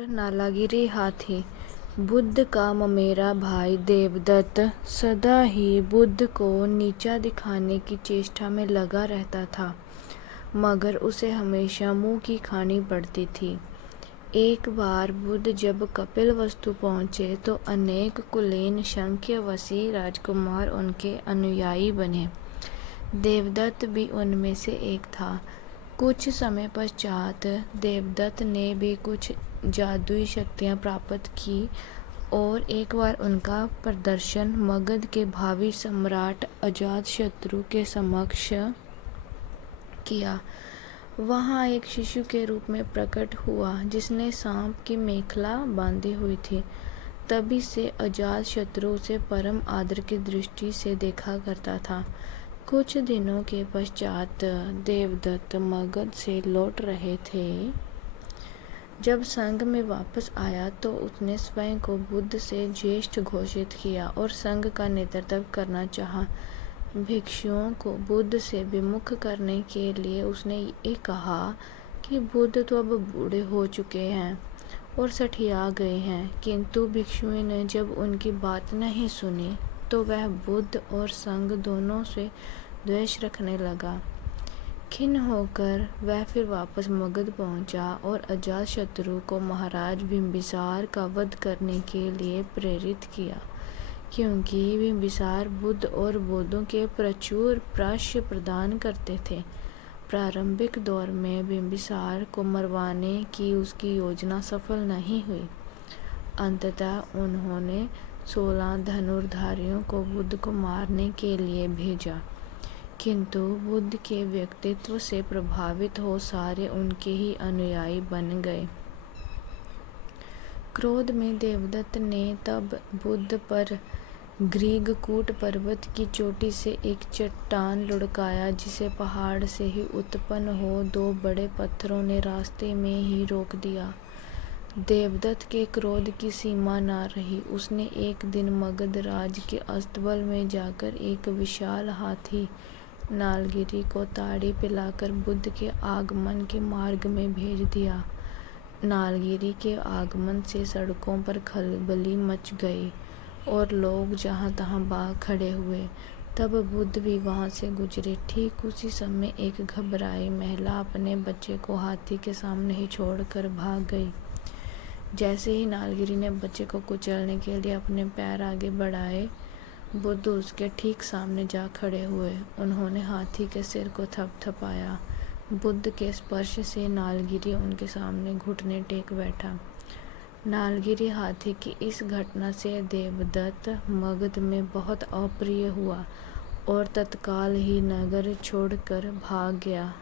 और नालागिरी हाथी। बुद्ध का ममेरा भाई देवदत्त सदा ही बुद्ध को नीचा दिखाने की चेष्टा में लगा रहता था, मगर उसे हमेशा मुंह की खानी पड़ती थी। एक बार बुद्ध जब कपिलवस्तु पहुँचे तो अनेक कुलीन शंख्यवशी राजकुमार उनके अनुयायी बने। देवदत्त भी उनमें से एक था। कुछ समय पश्चात देवदत्त ने भी कुछ जादुई शक्तियाँ प्राप्त की और एक बार उनका प्रदर्शन मगध के भावी सम्राट अजातशत्रु के समक्ष किया। वहाँ एक शिशु के रूप में प्रकट हुआ जिसने सांप की मेखला बांधी हुई थी। तभी से अजातशत्रु उसे परम आदर की दृष्टि से देखा करता था। कुछ दिनों के पश्चात देवदत्त मगध से लौट रहे थे। जब संघ में वापस आया तो उसने स्वयं को बुद्ध से ज्येष्ठ घोषित किया और संघ का नेतृत्व करना चाहा। भिक्षुओं को बुद्ध से विमुख करने के लिए उसने ये कहा कि बुद्ध तो अब बूढ़े हो चुके हैं और सठिया गए हैं, किंतु भिक्षुओं ने जब उनकी बात नहीं सुनी तो वह बुद्ध और संघ दोनों से द्वेष रखने लगा। खिन्न होकर वह फिर वापस मगध पहुंचा और अजातशत्रु को महाराज बिंबिसार का वध करने के लिए प्रेरित किया, क्योंकि बिंबिसार बुद्ध और बौद्धों के प्रचुर प्राश्य प्रदान करते थे। प्रारंभिक दौर में बिंबिसार को मरवाने की उसकी योजना सफल नहीं हुई। अंततः उन्होंने 16 धनुर्धारियों को बुद्ध को मारने के लिए भेजा, किंतु बुद्ध के व्यक्तित्व से प्रभावित हो सारे उनके ही अनुयायी बन गए। क्रोध में देवदत्त ने तब बुद्ध पर ग्रीगकूट पर्वत की चोटी से एक चट्टान लुढ़काया, जिसे पहाड़ से ही उत्पन्न हो 2 बड़े पत्थरों ने रास्ते में ही रोक दिया। देवदत्त के क्रोध की सीमा न रही। उसने एक दिन मगध राज के अस्तबल में जाकर एक विशाल हाथी नालगिरी को ताड़ी पिलाकर बुद्ध के आगमन के मार्ग में भेज दिया। नालगिरी के आगमन से सड़कों पर खलबली मच गई और लोग जहाँ तहाँ भाग खड़े हुए। तब बुद्ध भी वहाँ से गुजरे। ठीक उसी समय एक घबराई महिला अपने बच्चे को हाथी के सामने ही छोड़कर भाग गई। जैसे ही नालगिरी ने बच्चे को कुचलने के लिए अपने पैर आगे बढ़ाए, बुद्ध उसके ठीक सामने जा खड़े हुए। उन्होंने हाथी के सिर को थपथपाया। बुद्ध के स्पर्श से नालगिरी उनके सामने घुटने टेक बैठा। नालगिरी हाथी की इस घटना से देवदत्त मगध में बहुत अप्रिय हुआ और तत्काल ही नगर छोड़कर भाग गया।